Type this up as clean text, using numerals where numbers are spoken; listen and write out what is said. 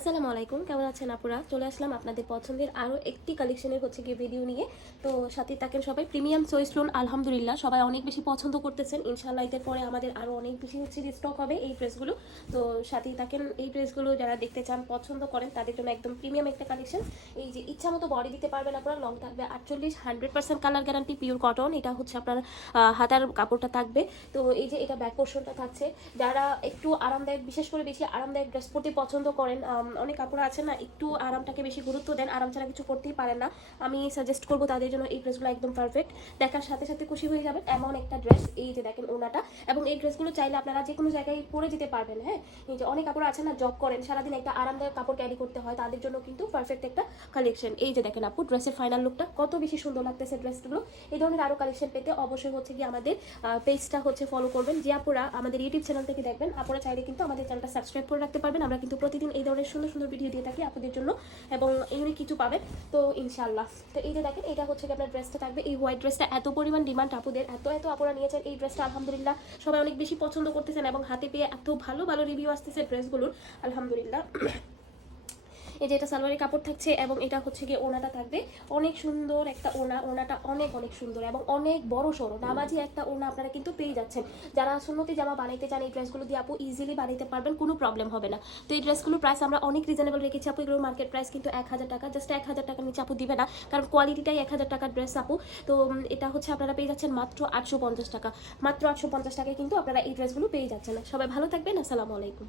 আসসালামু আলাইকুম, কেমন আছেন আপুরা? চলে আসলাম আপনাদের পছন্দের আরও একটি কালেকশনের গিয়ে ভিডিও নিয়ে। তো সাথে থাকেন সবাই। প্রিমিয়াম চয়েস লোন আলহামদুলিল্লাহ সবাই অনেক বেশি পছন্দ করতেছেন। ইনশাআল্লাহ এর পরে আমাদের আরও অনেক বেশি স্টক হবে এই ড্রেসগুলো। তো সাথেই থাকেন। এই ড্রেসগুলো যারা দেখতে চান, পছন্দ করেন, তাদের জন্য একদম প্রিমিয়াম একটা কালেকশন। এই যে ইচ্ছা মতো বডি দিতে পারবেন আপনারা। লং থাকবে 48, 100% কালার গ্যারান্টি, পিওর কটন। এটা হচ্ছে আপনার হাতার কাপড়টা থাকবে। তো এই যে এটা ব্যাক পোর্শনটা থাকছে। যারা একটু আরামদায়ক, বিশেষ করে বেশি আরামদায়ক ড্রেস পরতে পছন্দ করেন, অনেক কাপড় আছে না একটু আরামটাকে বেশি গুরুত্ব দেন, আরাম ছাড়া কিছু করতেই পারেন না, আমি সাজেস্ট করবো তাদের জন্য এই ড্রেসগুলো একদম পারফেক্ট। দেখার সাথে সাথে খুশি হয়ে যাবেন এমন একটা ড্রেস। এই যে দেখেন ওনাটা, এবং এই ড্রেসগুলো চাইলে আপনারা যে কোনো জায়গায় পরে যেতে পারবেন। হ্যাঁ, এই যে অনেক কাপড় আছে না, জব করেন, সারাদিন একটা আরামদায়ক কাপড় ক্যারি করতে হয়, তাদের জন্য কিন্তু পারফেক্ট একটা কালেকশন। এই যে দেখেন আপু, ড্রেসের ফাইনাল লুকটা কত বেশি সুন্দর লাগতেছে ড্রেসগুলো। এই ধরনের আরও কালেকশন পেতে অবশ্যই কি আমাদের পেজটা ফলো করবেন। যে আপুরা আমাদের ইউটিউব চ্যানেল থেকে দেখবেন, আপুরা চাইলে কিন্তু আমাদের চ্যানেলটা সাবস্ক্রাইব করে রাখতে পারবেন। আমরা কিন্তু প্রতিদিন এই ধরনের সুন্দর সুন্দর ভিডিও দিয়ে থাকি আপনাদের জন্য, এবং ইউনিক কিছু পাবেন তো ইনশাআল্লাহ। তো এই যে দেখেন, এটা আপনার ড্রেসটা থাকবে। এই হোয়াইট ড্রেসটা এত পরিমাণ ডিমান্ড আপুদের, এত আপুরা নিয়েছেন এই ড্রেসটা। আলহামদুলিল্লাহ সবাই অনেক বেশি পছন্দ করতেছেন, এবং হাতে পেয়ে এত ভালো ভালো রিভিউ আসতেছে ড্রেসগুলোর, আলহামদুলিল্লাহ। এই যে এটা সালোয়ারের কাপড় থাকছে, এবং এটা গিয়ে ওনাটা থাকবে। অনেক সুন্দর একটা ওনাটা অনেক অনেক সুন্দর এবং অনেক বড় সড়ো নামাজি একটা ওনা আপনারা কিন্তু পেয়ে যাচ্ছেন। যারা সুন্নতি জামা বানাইতে চান, এই ড্রেসগুলো দিয়ে আপু ইজিলি বানাইতে পারবেন, কোনো প্রবলেম হবে না। তো এই ড্রেসগুলোর প্রাইস আমরা অনেক রিজনেবল রেখেছি আপু। এগুলোর মার্কেট প্রাইস কিন্তু 1000 টাকা, জাস্ট 1000 টাকার নিচে আপু দিবে না, কারণ কোয়ালিটিটাই 1000 টাকার ড্রেস আপু। তো এটা আপনারা পেয়ে যাচ্ছেন মাত্র 850 টাকা। মাত্র 850 টাকায় কিন্তু আপনারা এই ড্রেসগুলো পেয়ে যাচ্ছেন। সবাই ভালো থাকবেন, আসসালামু আলাইকুম।